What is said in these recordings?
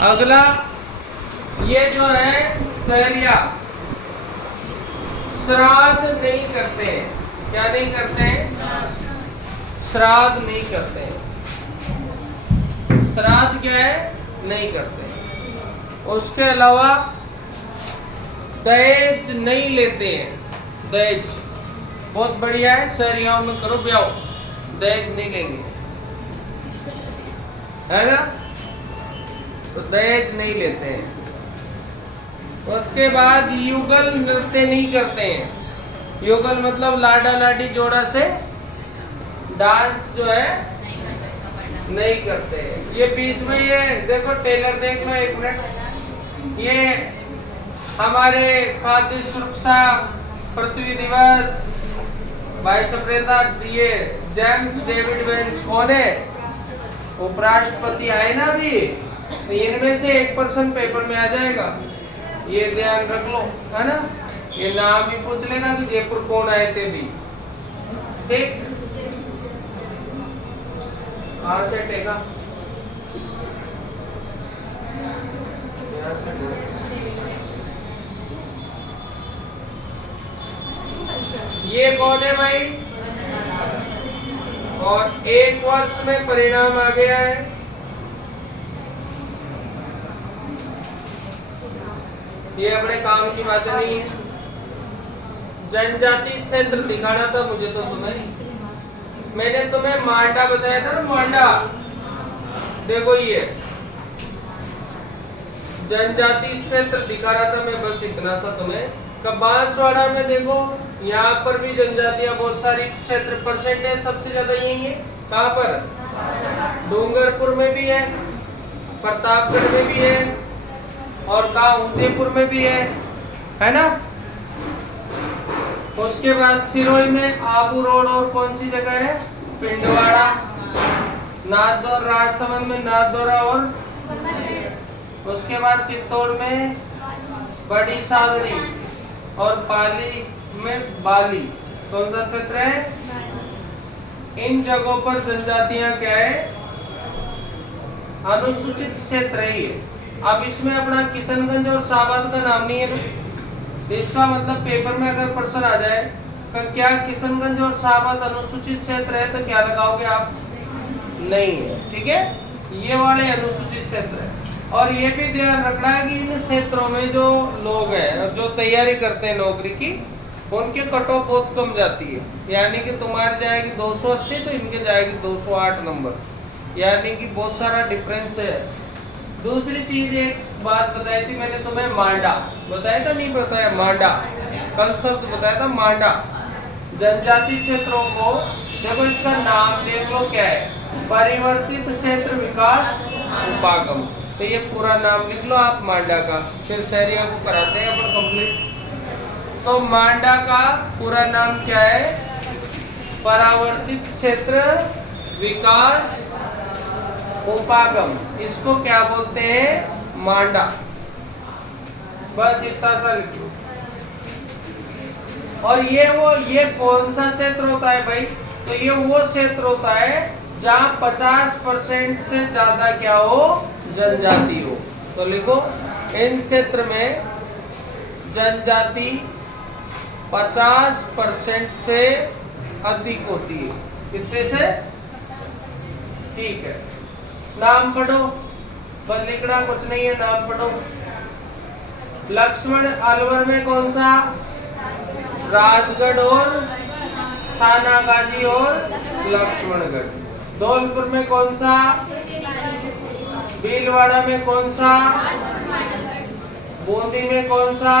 अगला ये जो है सहरिया, श्राद्ध नहीं करते हैं। क्या नहीं करते हैं? श्राद्ध नहीं करते हैं। श्राद्ध क्या है? नहीं करते हैं। उसके अलावा दहेज नहीं लेते हैं। दहेज बहुत बढ़िया है, सहरियाओं में करो ब्याह, दहेज नहीं लेंगे, है ना? तो दहेज नहीं लेते हैं। उसके बाद युगल नृत्य नहीं करते हैं। युगल मतलब लाडा लाडी जोड़ा से डांस जो है नहीं करते हैं। ये बीच में ये देखो टेलर, देख लो एक मिनट, ये हमारे खाद्य सुरक्षा पृथ्वी दिवस भाई सप्रेता, ये जेम्स डेविड वेंस कौन है? उपराष्ट्रपति आए ना अभी, तो इनमें से 1% पेपर में आ जाएगा, ये ध्यान रख लो, है ना? ये नाम ही पूछ लेना कि जयपुर कौन आए थे भी, ठीक? कहाँ से टेका? ये कौन है भाई? और 1 वर्ष में परिणाम आ गया है। ये अपने काम की बातें नहीं है। जनजाति क्षेत्र दिखाना था मुझे तो तुम्हें, मैंने तुम्हें मांडा बताया था ना, मांडा देखो ये जनजाति क्षेत्र दिखा रहा था मैं, बस इतना सा तुम्हें। बांसवाड़ा में देखो, यहाँ पर भी जनजातियां बहुत सारी, क्षेत्र परसेंटेज सबसे ज्यादा यही है। कहाँ पर? डूंगरपुर में भी है, प्रतापगढ़ में भी है, और कहा उदयपुर में भी है ना? उसके बाद सिरोही में आबू रोड, और कौन सी जगह है? पिंडवाड़ा, नाथद्वारा, राजसमंद में नाथद्वारा, और उसके बाद चित्तौड़ में बड़ी सादरी, और पाली में बाली। कौन सा क्षेत्र है? इन जगहों पर जनजातियां क्या है? अनुसूचित क्षेत्र ही है। अब इसमें अपना किशनगंज और शाहबाद का नाम नहीं है ना, इसका मतलब पेपर में अगर प्रश्न आ जाए कि क्या किशनगंज और शाहबाद अनुसूचित क्षेत्र है, तो क्या लगाओगे आप? नहीं है, ठीक है? ये वाले अनुसूचित क्षेत्र है। और ये भी ध्यान रखना है कि इन क्षेत्रों में जो लोग हैं, जो तैयारी करते हैं नौकरी की, उनके कट ऑफ बहुत कम जाती है। यानी कि तुम्हारी जाएगी 280, तो इनके जाएगी 208 नंबर, यानी कि बहुत सारा डिफरेंस है। दूसरी चीज एक बात बताई थी मैंने तुम्हें, मांडा बताया था, नहीं बताया? मांडा कल शब्द बताया था, मांडा। जनजाति क्षेत्रों को देखो, इसका नाम देख लो क्या है? परिवर्तित क्षेत्र विकास उपागम। तो ये पूरा नाम लिख लो आप मांडा का, फिर शहरिया को कराते हैं अपन कंप्लीट। तो मांडा का पूरा नाम क्या है? परावर्तित क्षेत्र विकास उपागम। इसको क्या बोलते हैं? मांडा। बस इतना सा लिखो। और ये कौन सा क्षेत्र होता है भाई? तो ये वो क्षेत्र होता है जहाँ 50% से ज्यादा क्या हो? जनजाति हो। तो लिखो, इन क्षेत्र में जनजाति 50% से अधिक होती है। कितने से? ठीक है, नाम पढ़ो, बस लिखना कुछ नहीं है, नाम पढ़ो। लक्ष्मण अलवर में कौन सा? राजगढ़ और थानागाजी और लक्ष्मणगढ़। धौलपुर में कौन सा? भीलवाड़ा में कौन सा? बूंदी में कौन सा?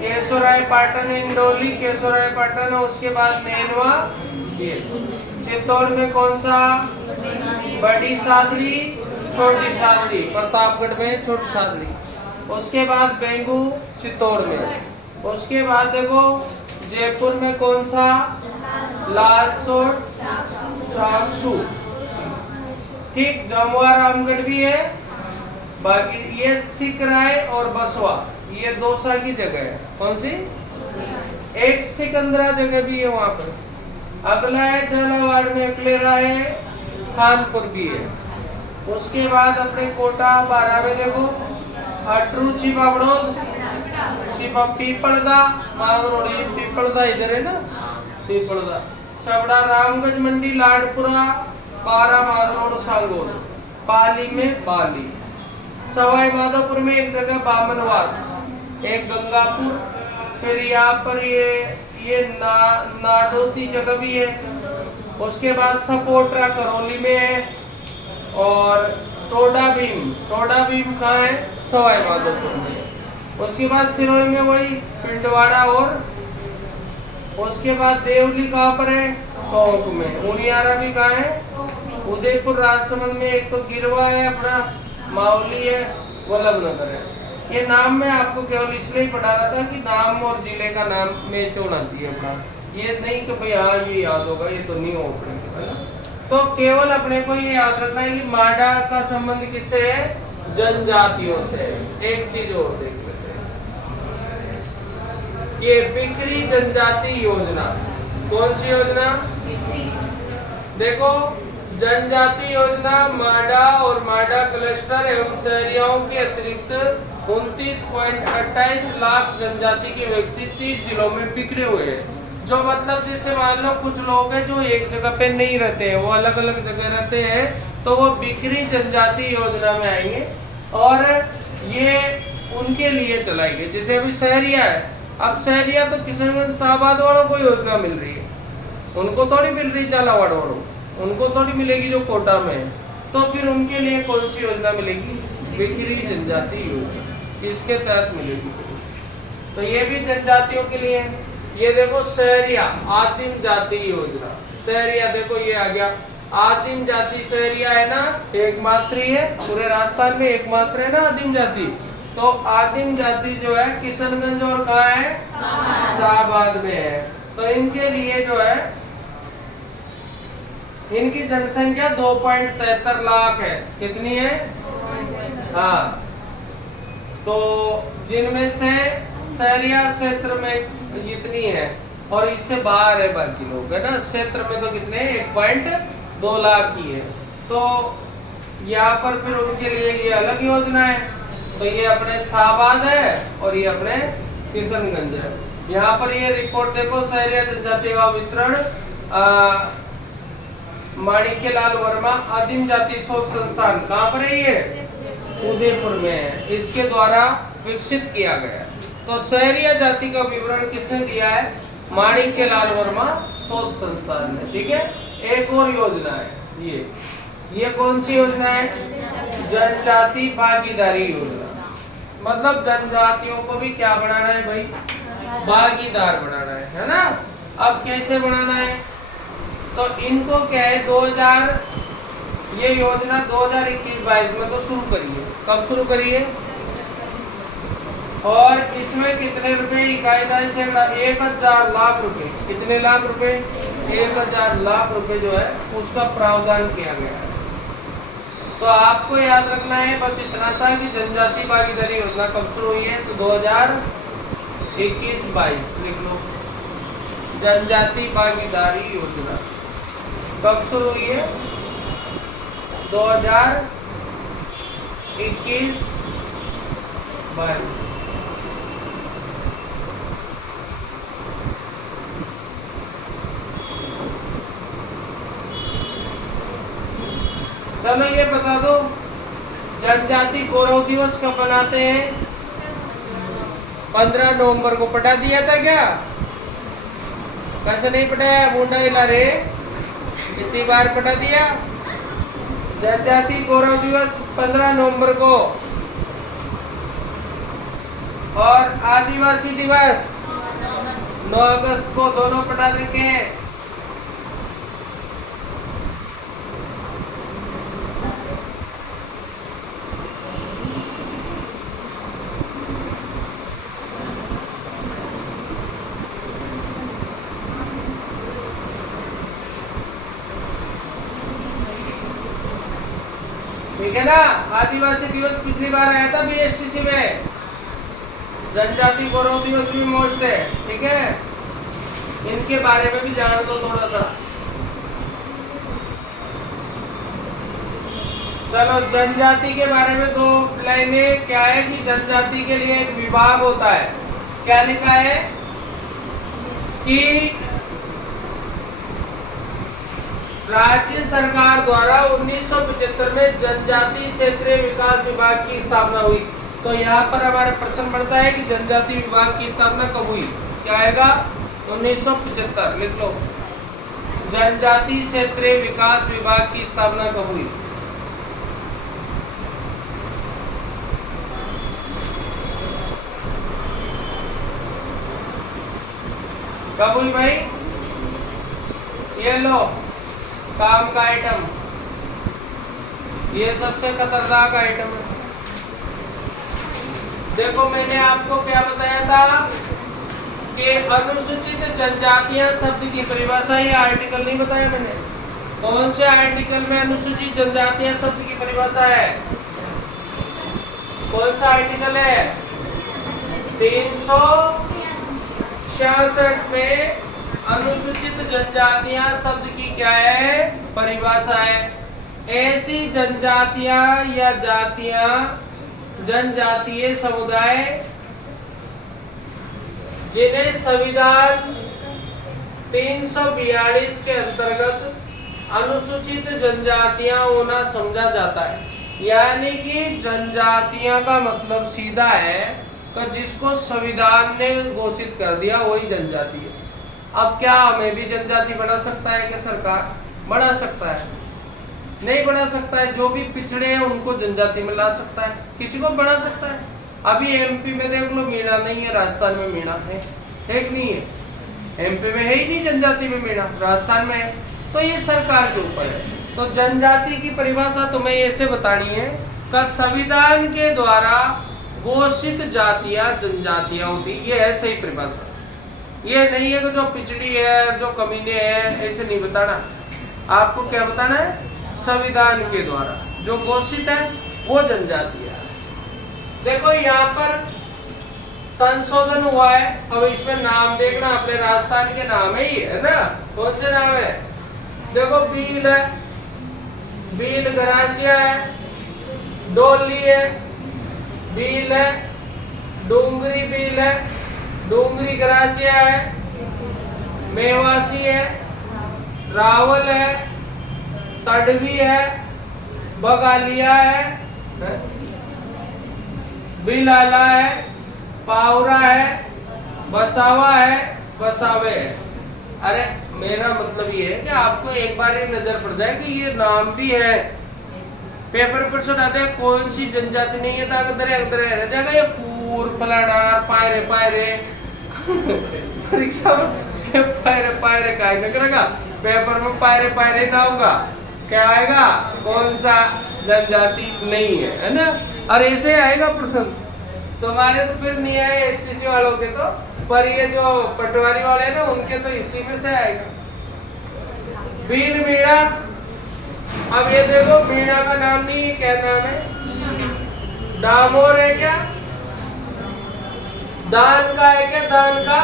केशोराय पाटन, इंडोली, केशोराय पाटन, उसके बाद नेनवा। चित्तौड़ में कौन सा? बड़ी सादरी, छोटी सादरी, प्रतापगढ़ में छोटी सादरी। उसके बाद बेंगू, चित्तौड़ में। उसके बाद देखो जयपुर में कौन सा? लालसोट, चाकसू, ठीक। जमुआ रामगढ़ भी है। बाकी ये सिकराय और बसवा, ये दौसा की जगह है। कौन सी? एक सिकंदरा जगह भी है वहां पर। अगला है झालावाड़ में अकलेरा है, कानपुर भी है। उसके बाद अपने कोटा 12 में देखो अटरू छिपा बड़ोद छिपा पीपलदा मांगरोड़ी पीपलदा इधर है ना पीपलदा छबड़ा रामगंज मंडी लाडपुरा 12 मांगरोड़ सांगोल पाली में बाली सवाई माधोपुर में एक जगह बामनवास एक गंगापुर फिर यहाँ पर ये नाडोती जगह भी है। उसके बाद सपोर्ट्रा करौली में है और टोडा भीम कहाँ है सवाई माधोपुर में। उसके बाद सिरोही में वही पिंडवाड़ा और उसके बाद देवली कहाँ पर है टोंक में। उनियारा भी कहाँ है उदयपुर राजसमंद में। एक तो गिरवा है अपना मावली है वल्लभनगर है। ये नाम मैं आपको केवल इसलिए ही पढ़ा रहा था कि नाम और जिले का नाम मैच होना चाहिए अपना, ये नहीं कि भाई हाँ ये याद होगा ये तो नहीं हो पड़ेगा। तो केवल अपने को ये याद रखना है कि माडा का संबंध किससे है जनजातियों से। एक चीज और देख लेते हैं ये बिक्री जनजाति योजना कौन सी योजना देखो जनजाति योजना माडा और माडा क्लस्टर एवं शहरियों के अतिरिक्त 29.28 लाख जनजाति के व्यक्ति 30 जिलों में बिखरे हुए हैं। जो मतलब जैसे मान लो कुछ लोग हैं जो एक जगह पे नहीं रहते हैं, वो अलग अलग जगह रहते हैं, तो वो बिक्री जनजाति योजना में आएंगे और ये उनके लिए चलाई गई। जैसे अभी शहरिया है, अब शहरिया तो किशनगंज शाहबाद वालों को योजना मिल रही है, उनको थोड़ी मिल रही झालावाड़ वालों, उनको थोड़ी मिलेगी जो कोटा में है। तो फिर उनके लिए कौन सी योजना मिलेगी बिक्री जनजाति योजना, इसके तहत मिलेगी। तो ये भी जनजातियों के लिए है। ये देखो शहरिया आदिम जाति योजना, शहरिया देखो ये आ गया आदिम जाति शहरिया है ना, एकमात्र ही है पूरे राजस्थान में, एकमात्र है ना आदिम जाति। तो आदिम जाति जो है किशनगंज और कहाँ है शाहबाद में है। तो इनके लिए जो है इनकी जनसंख्या 2.73 लाख है। कितनी है हाँ, तो जिनमें से शहरिया क्षेत्र में इतनी है और इससे बाहर है बाकी लोग है ना। क्षेत्र में तो कितने 1.2 लाख की है। तो यहाँ पर फिर उनके लिए ये अलग योजना है। तो ये अपने शाहबाद है और ये अपने किशनगंज है। यहाँ पर ये रिपोर्ट देखो शहरिया जनजाति का वितरण माणिक्यलाल वर्मा आदिम जाति शोध संस्थान कहाँ पर है ये उदयपुर में है, इसके द्वारा विकसित किया गया। तो शहरिया जाति का विवरण किसने दिया है माणिक्यलाल वर्मा शोध संस्थान ने। ठीक है, एक और योजना है ये कौन सी योजना है जनजाति भागीदारी योजना। मतलब जनजातियों को भी क्या बनाना है भाई भागीदार बनाना है ना। अब कैसे बनाना है तो इनको क्या है ये योजना 2021-22 में तो शुरू करिए। कब शुरू करिए और इसमें कितने रुपए इकाई दर से 1000 लाख रुपए, कितने लाख रुपए 1000 लाख रुपए जो है उसका प्रावधान किया गया है। तो आपको याद रखना है बस इतना सा कि जनजाति भागीदारी योजना कब शुरू हुई है तो 2021-22 लिख लो। जनजाति भागीदारी योजना कब शुरू हुई है 2021-22। चलो ये बता दो जनजाति गौरव दिवस कब मनाते हैं 15 नवंबर को। पटा दिया था क्या कैसे नहीं पटाया मुंडा हिला रे कितनी बार पटा दिया। जनजाति गौरव दिवस 15 नवंबर को और आदिवासी दिवस 9 अगस्त को, दोनों पटा देंगे। ठीक है ना। आदिवासी दिवस पिछली बार आया था बीएसटीसी में, जनजाति गौरव दिवस भी मोस्ट है। ठीक है, इनके बारे में भी जान दो थोड़ा सा। चलो जनजाति के बारे में दो लाइनें। क्या है कि जनजाति के लिए एक विभाग होता है। क्या लिखा है कि राज्य सरकार द्वारा 1975 में जनजाति क्षेत्रीय विकास विभाग की स्थापना हुई। तो यहाँ पर हमारा प्रश्न बढ़ता है कि जनजाति विभाग की स्थापना कब हुई। क्या आएगा? 1975 लिख लो। जनजाति क्षेत्रीय विकास विभाग की स्थापना कब हुई? कब हुई भाई? ये लो काम का आइटम, ये सबसे खतरनाक आइटम है। देखो मैंने आपको क्या बताया था कि अनुसूचित जनजातियां शब्द की परिभाषा, ये आर्टिकल नहीं बताया मैंने। कौन से आर्टिकल में अनुसूचित जनजातियां शब्द की परिभाषा है? कौन सा आर्टिकल है? 366 में अनुसूचित जनजातियां शब्द की क्या है? परिभाषा है। ऐसी जनजातियां या जातियां, जनजातीय समुदाय जिन्हें संविधान 342 के अंतर्गत अनुसूचित जनजातियां होना समझा जाता है। यानी कि जनजातियां का मतलब सीधा है कि जिसको संविधान ने घोषित कर दिया वही जनजाति है। अब क्या हमें भी जनजाति बना सकता है कि सरकार? बना सकता है? नहीं बना सकता है। जो भी पिछड़े हैं उनको जनजाति में ला सकता है, किसी को बना सकता है। अभी एमपी में देख लो मीणा नहीं है, राजस्थान में मीणा है कि नहीं है? एमपी में है ही नहीं जनजाति में मीणा, राजस्थान में है। तो ये सरकार के ऊपर है। तो जनजाति की परिभाषा तुम्हें ऐसे बतानी है कि संविधान के द्वारा घोषित जातियां जनजातियां होती, ये है सही परिभाषा। ये नहीं है कि जो पिछड़ी है, जो कमीने हैं, ऐसे नहीं बताना। आपको क्या बताना है? संविधान के द्वारा जो घोषित है वो जनजाति है। देखो यहाँ पर संशोधन हुआ है। अब इसमें नाम देखना, अपने राजस्थान के नाम है ना। कौन से नाम है? देखो बील है, बील गरासिया है, डोली है, बील है, डूंगरी बील है, डूंगरी गरासिया है, मेवासी है, रावल है, तड़वी है, बगालिया है, बिलाला है, पावरा है, बसावा है, बसावे है। अरे मेरा मतलब ये है कि आपको एक बार ये नजर पड़ जाए कि ये नाम भी है। पेपर पर सुनाते हैं कौन सी जनजाति नहीं है, रह जाएगा ये पूर पलाडार पायरे पायरे परीक्षा में पायरे पायरे का करेगा, पेपर में पायरे पायरे ना होगा, क्या आएगा? कौन सा जनजाति नहीं है ना। और ऐसे आएगा प्रश्न। तुम्हारे तो फिर नहीं आए एसटीसी वालों के तो, पर ये जो पटवारी वाले हैं ना उनके तो इसी में से आएगा। बीन बीड़ा, अब ये देखो बीड़ा का नाम नहीं है, क्या नाम है? डामोर है क्या? दान का है क्या? दान का।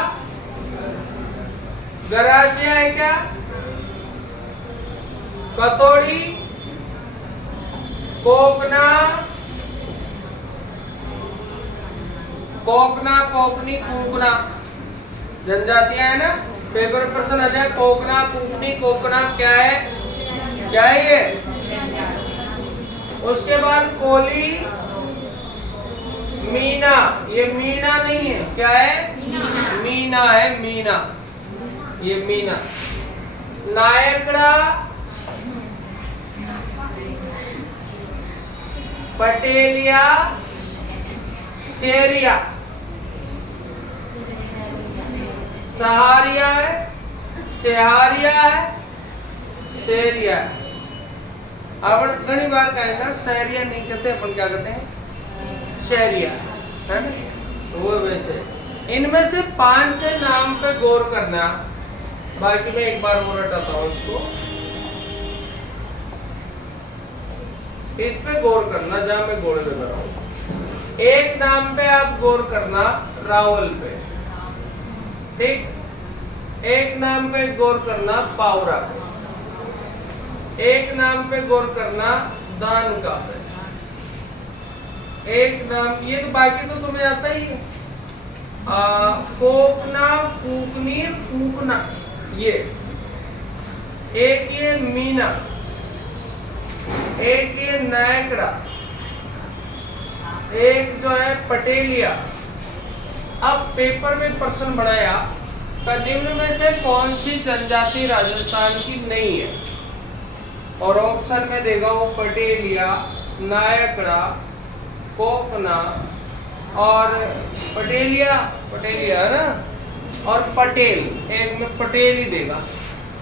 गरासिया है क्या? कतोड़ी, कोकना, कोकना, कोकनी, कूकना जनजातियां है ना। पेपर प्रश्न आ जाए कोकना, कूकनी, कोकना क्या है? क्या है ये? उसके बाद कोली, मीना, ये मीना नहीं है, क्या है? मीना है, मीना, ये मीना। नायकड़ा, पटेलिया, शेरिया, सहारिया है, सेहारिया है, शेरिया। अपन घनी बार कहेंगे शहरिया नहीं कहते, अपन क्या कहते हैं? शहरिया, है ना। वो वैसे इनमें से 5 नाम पे गौर करना। बाकी मैं एक बार और हटाता हूँ इसको, इस पे गौर करना जहां मैं गौर लगा रहा हूँ। एक नाम पे आप गौर करना, रावल पे, ठीक। एक नाम पे गौर करना, पावरा पे। एक नाम पे गौर करना, दान का। एक नाम, ये तो बाकी तो तुम्हें आता ही है। कोकना, कूकनीर, कूकना, ये एक ये मीना, एक ये नायकड़ा, एक जो है पटेलिया। अब पेपर में प्रश्न बनाया निम्न में से कौन सी जनजाति राजस्थान की नहीं है, और ऑप्शन में देगा वो पटेलिया, नायकड़ा, कोकना और पटेलिया, पटेलिया है ना, और पटेल, एक में पटेल ही देगा।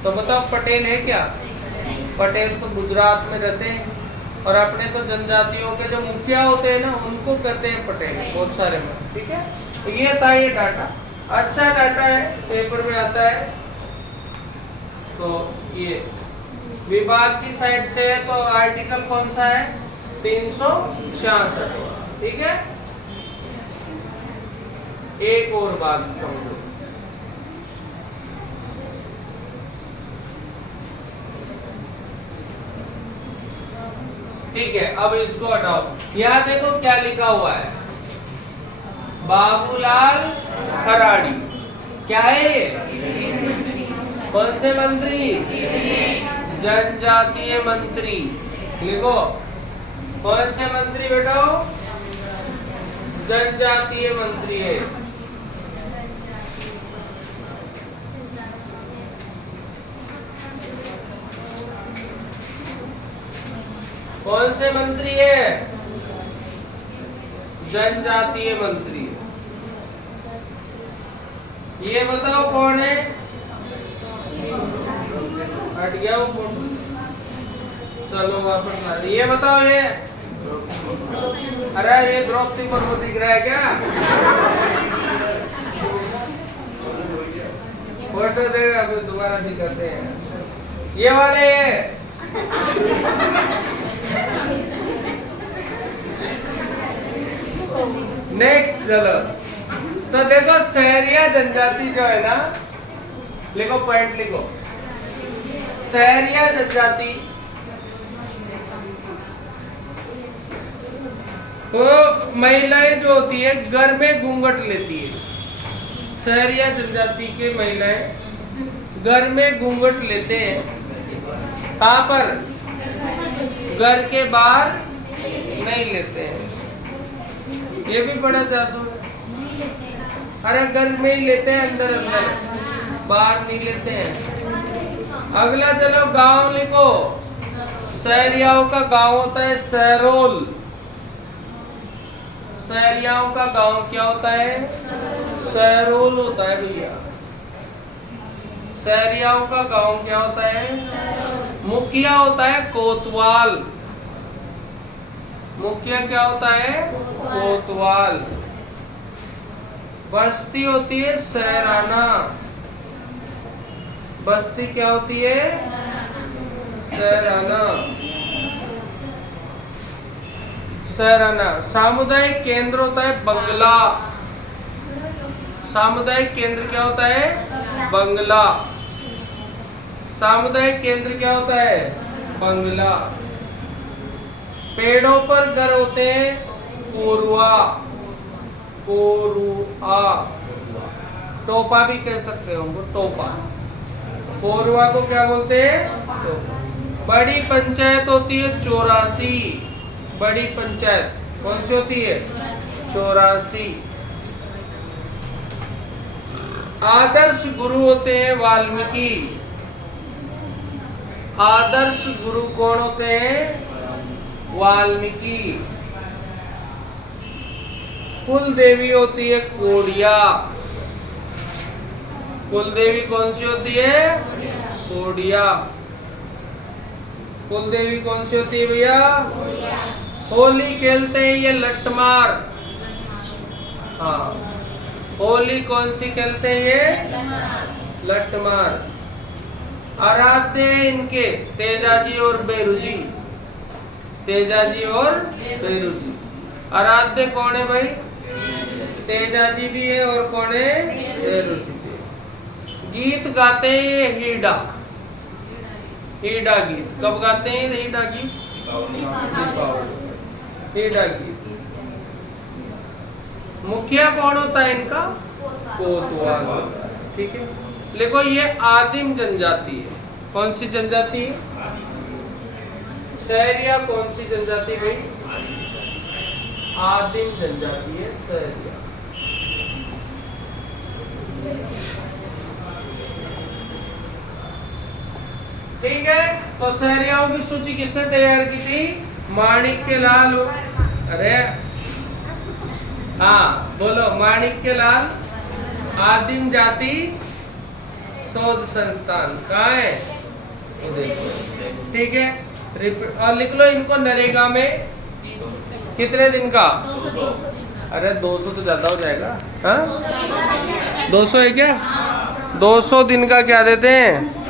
तो बताओ पटेल है क्या? पटेल तो गुजरात में रहते हैं, और अपने तो जनजातियों के जो मुखिया होते हैं ना उनको कहते हैं पटेल, बहुत सारे में। ठीक है, तो ये था ये डाटा, अच्छा डाटा है, पेपर में आता है। तो ये विभाग की साइड से है, तो आर्टिकल कौन सा है? 366। ठीक है, एक और बात समझो, ठीक है। अब इसको हटाओ, यहाँ देखो क्या लिखा हुआ है, बाबूलाल खराड़ी। क्या है ये? कौन से मंत्री? जनजातीय मंत्री। लिखो, कौन से मंत्री बेटा? जनजातीय मंत्री है। कौन से मंत्री है? जनजातीय मंत्री। ये बताओ कौन है? हट गया वो फोटो, चलो वापस आ। ये बताओ ये, अरे ये द्रौपदी मुर्मू दिख रहा है क्या? फोटो देगा, अभी दोबारा दिखाते हैं। ये वाले नेक्स्ट, चलो। तो देखो सहरिया जनजाति जो है ना, लिखो पॉइंट लिखो, सहरिया जनजाति वो महिलाएं जो होती है घर में घूंघट लेती है। सहरिया जनजाति के महिलाएं घर में घूंघट लेते हैं। कहाँ पर? घर के बाहर नहीं लेते हैं। ये भी बड़ा जादू है। अरे घर में ही लेते हैं, अंदर अंदर, बाहर नहीं लेते हैं। अगला चलो गांव लिखो, सहरियाओं का गांव होता है सहरोल। सहरियाओं का गांव क्या होता है? सहरोल होता है भैया। सहरियाओं का गांव क्या होता है? मुखिया होता है कोतवाल। मुखिया क्या होता है? कोतवाल। बस्ती होती है सहराना। बस्ती क्या होती है? सहराना। सहराना। सामुदायिक केंद्र होता है बंगला। सामुदायिक केंद्र क्या होता है? बंगला। सामुदायिक केंद्र क्या होता है? बंगला। पेड़ों पर घर होते हैं कोरुआ। कोरुआ, टोपा भी कह सकते हो उनको, टोपा। कोरुआ को क्या बोलते हैं? टोपा। बड़ी पंचायत होती है 84। बड़ी पंचायत कौन सी होती है? 84। आदर्श गुरु होते हैं वाल्मीकि। आदर्श गुरु कौन होते हैं? वाल्मीकि। कुल देवी होती है कोडिया। कुल देवी कौन सी होती है? कोडिया। कुल देवी कौन सी होती है भैया? होली खेलते हैं ये लट्ठमार। हाँ, होली कौन सी खेलते हैं ये? लट्ठमार। आराध्य इनके तेजाजी और बेरुजी। तेजाजी और बेरुजी। आराध्य कौन है भाई? तेजाजी भी है, और कौन है? बेरुजी भी है। गीत गाते हैं ये हीडा। हीडा गीत कब गाते हैं? हीडा गीत दीपावली। ये डाकिए। मुखिया कौन होता है इनका? कोतवाल होता है। ठीक है, देखो ये आदिम जनजाति है। कौन सी जनजाति है? सहरिया। कौन सी जनजाति भाई? आदिम जनजाति है सहरिया। ठीक है, तो सहरियाओं की सूची किसने तैयार की थी? माणिक्य लाल। अरे हाँ बोलो, माणिक्य लाल आदिम जाति शोध संस्थान कहाँ है? ठीक है, और लिख लो इनको नरेगा में कितने दिन का? अरे 200 तो ज्यादा हो जाएगा। हाँ 200 है क्या? 200 दिन का क्या देते हैं?